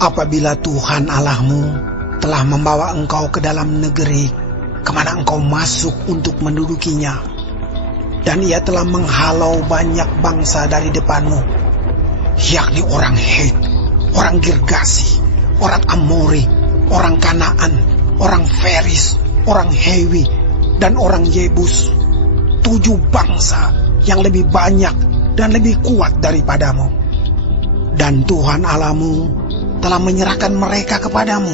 Apabila Tuhan Allahmu telah membawa engkau ke dalam negeri kemana engkau masuk untuk mendudukinya, dan ia telah menghalau banyak bangsa dari depanmu, yakni orang Het, orang Girgasi, orang Amori, orang Kanaan, orang Feris, orang Hewi, dan orang Yebus, 7 bangsa yang lebih banyak dan lebih kuat daripadamu. Dan Tuhan Allahmu telah menyerahkan mereka kepadamu,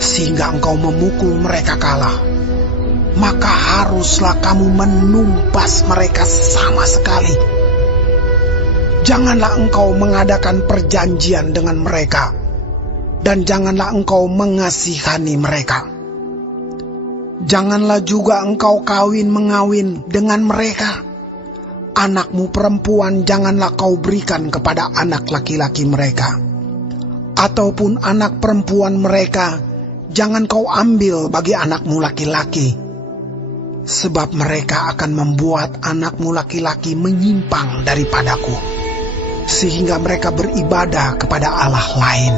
sehingga engkau memukul mereka kalah. Maka haruslah kamu menumpas mereka sama sekali. Janganlah engkau mengadakan perjanjian dengan mereka, dan janganlah engkau mengasihani mereka. Janganlah juga engkau kawin-mengawin dengan mereka. Anakmu perempuan janganlah kau berikan kepada anak laki-laki mereka, ataupun anak perempuan mereka jangan kau ambil bagi anakmu laki-laki, sebab mereka akan membuat anakmu laki-laki menyimpang daripadaku, sehingga mereka beribadah kepada Allah lain.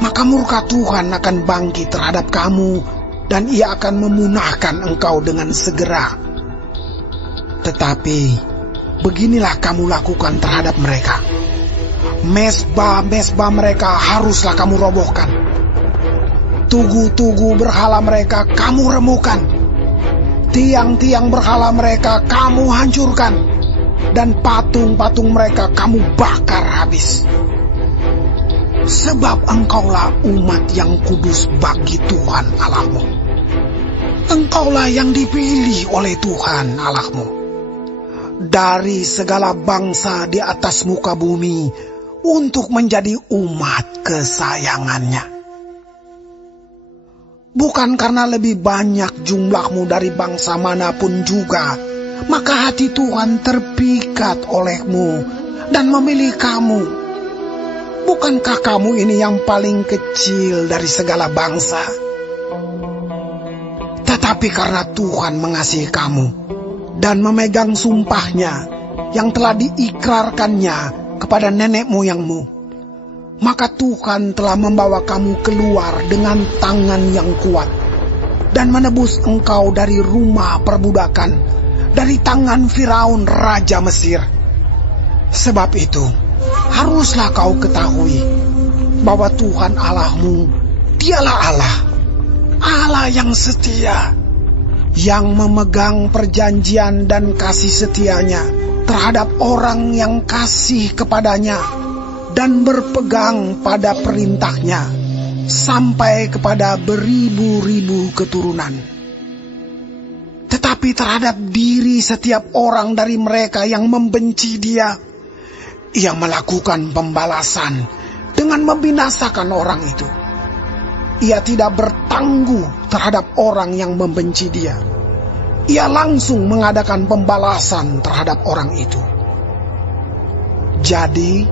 Maka murka Tuhan akan bangkit terhadap kamu, dan ia akan memunahkan engkau dengan segera. Tetapi beginilah kamu lakukan terhadap mereka. Mesbah-mesbah mereka haruslah kamu robohkan. Tugu-tugu berhala mereka kamu remukan. Tiang-tiang berhala mereka kamu hancurkan. Dan patung-patung mereka kamu bakar habis. Sebab engkaulah umat yang kudus bagi Tuhan Allahmu. Engkaulah yang dipilih oleh Tuhan Allahmu dari segala bangsa di atas muka bumi untuk menjadi umat kesayangannya. Bukan karena lebih banyak jumlahmu dari bangsa manapun juga, maka hati Tuhan terpikat olehmu dan memilih kamu. Bukankah kamu ini yang paling kecil dari segala bangsa? Tetapi karena Tuhan mengasihi kamu dan memegang sumpahnya yang telah diikrarkannya kepada nenek moyangmu, maka Tuhan telah membawa kamu keluar dengan tangan yang kuat dan menebus engkau dari rumah perbudakan, dari tangan Firaun raja Mesir. Sebab itu haruslah kau ketahui bahwa Tuhan Allahmu, dialah Allah, Allah yang setia, yang memegang perjanjian dan kasih setianya terhadap orang yang kasih kepadanya dan berpegang pada perintahnya sampai kepada beribu-ribu keturunan. Tetapi terhadap diri setiap orang dari mereka yang membenci Dia, Ia melakukan pembalasan dengan membinasakan orang itu. Ia tidak bertangguh terhadap orang yang membenci Dia. Ia langsung mengadakan pembalasan terhadap orang itu. Jadi,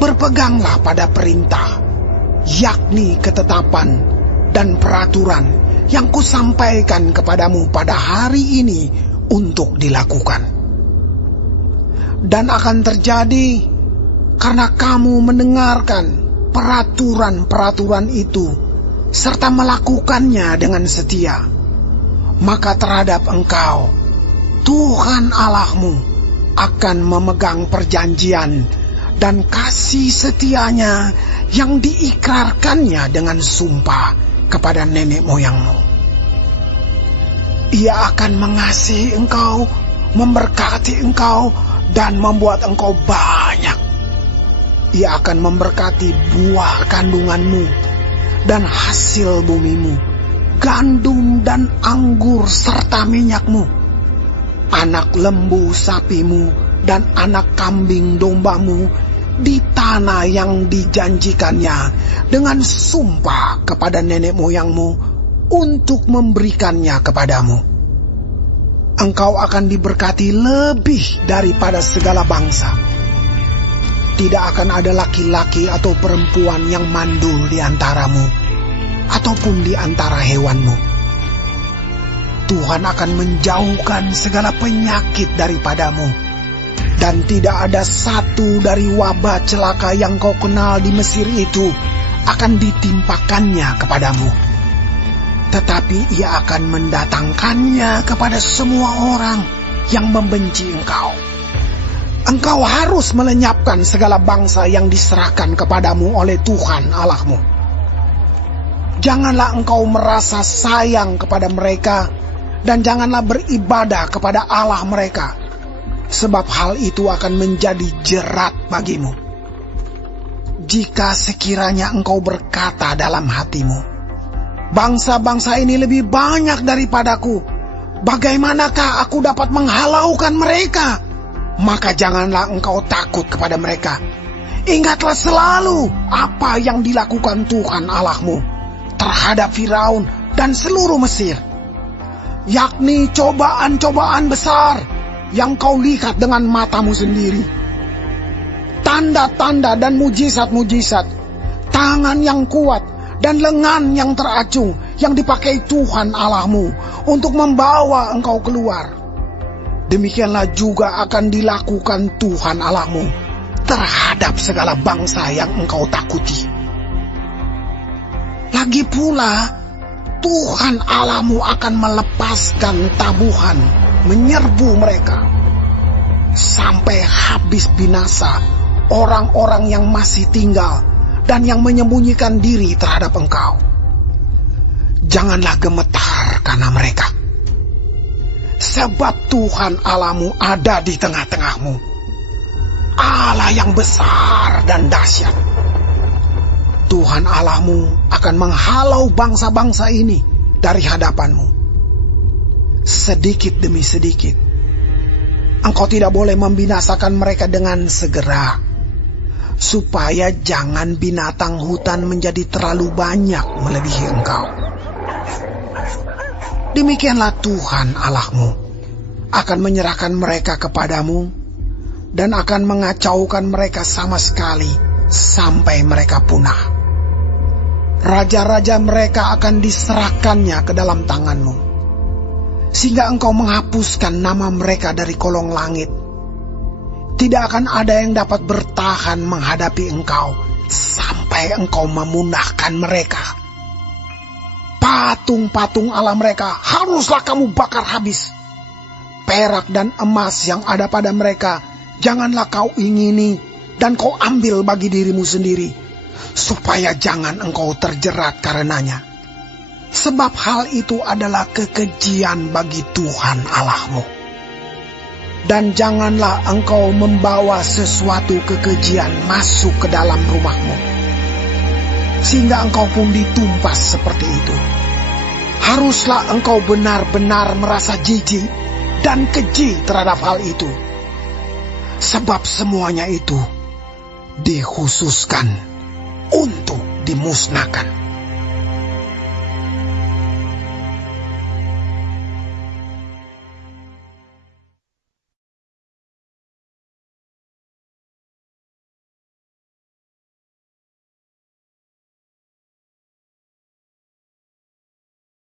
berpeganglah pada perintah, yakni ketetapan dan peraturan yang kusampaikan kepadamu pada hari ini untuk dilakukan. Dan akan terjadi karena kamu mendengarkan peraturan-peraturan itu serta melakukannya dengan setia, maka terhadap engkau Tuhan Allahmu akan memegang perjanjian dan kasih setianya yang diikrarkannya dengan sumpah kepada nenek moyangmu. Ia akan mengasihi engkau, memberkati engkau, dan membuat engkau banyak. Ia akan memberkati buah kandunganmu dan hasil bumimu, gandum dan anggur serta minyakmu, anak lembu sapimu dan anak kambing dombamu di tanah yang dijanjikannya dengan sumpah kepada nenek moyangmu untuk memberikannya kepadamu. Engkau akan diberkati lebih daripada segala bangsa. Tidak akan ada laki-laki atau perempuan yang mandul di antaramu, ataupun di antara hewanmu. Tuhan akan menjauhkan segala penyakit daripadamu, Dan tidak ada satu dari wabah celaka yang kau kenal di Mesir itu akan ditimpakannya kepadamu. Tetapi ia akan mendatangkannya kepada semua orang yang membenci engkau. Engkau harus melenyapkan segala bangsa yang diserahkan kepadamu oleh Tuhan Allahmu. Janganlah engkau merasa sayang kepada mereka, dan janganlah beribadah kepada Allah mereka, sebab hal itu akan menjadi jerat bagimu. Jika sekiranya engkau berkata dalam hatimu, bangsa-bangsa ini lebih banyak daripadaku, bagaimanakah aku dapat menghalaukan mereka? Maka janganlah engkau takut kepada mereka. Ingatlah selalu apa yang dilakukan Tuhan Allahmu terhadap Firaun dan seluruh Mesir, yakni cobaan-cobaan besar yang kau lihat dengan matamu sendiri. Tanda-tanda dan mujizat-mujizat, tangan yang kuat dan lengan yang teracung yang dipakai Tuhan Allahmu untuk membawa engkau keluar. Demikianlah juga akan dilakukan Tuhan Allahmu terhadap segala bangsa yang engkau takuti. Lagi pula, Tuhan Allahmu akan melepaskan tabuhan menyerbu mereka sampai habis binasa orang-orang yang masih tinggal dan yang menyembunyikan diri terhadap engkau. Janganlah gemetar karena mereka, sebab Tuhan Allahmu ada di tengah-tengahmu, Allah yang besar dan dahsyat. Tuhan Allahmu akan menghalau bangsa-bangsa ini dari hadapanmu. Sedikit demi sedikit, engkau tidak boleh membinasakan mereka dengan segera, supaya jangan binatang hutan menjadi terlalu banyak melebihi engkau. Demikianlah Tuhan Allahmu akan menyerahkan mereka kepadamu dan akan mengacaukan mereka sama sekali sampai mereka punah. Raja-raja mereka akan diserahkannya ke dalam tanganmu, sehingga engkau menghapuskan nama mereka dari kolong langit. Tidak akan ada yang dapat bertahan menghadapi engkau sampai engkau memunahkan mereka. Patung-patung Allah mereka haruslah kamu bakar habis. Perak dan emas yang ada pada mereka janganlah kau ingini dan kau ambil bagi dirimu sendiri, supaya jangan engkau terjerat karenanya. Sebab hal itu adalah kekejian bagi Tuhan Allahmu. Dan janganlah engkau membawa sesuatu kekejian masuk ke dalam rumahmu, sehingga engkau pun ditumpas seperti itu. Haruslah engkau benar-benar merasa jijik dan keji terhadap hal itu, sebab semuanya itu dikhususkan untuk dimusnahkan.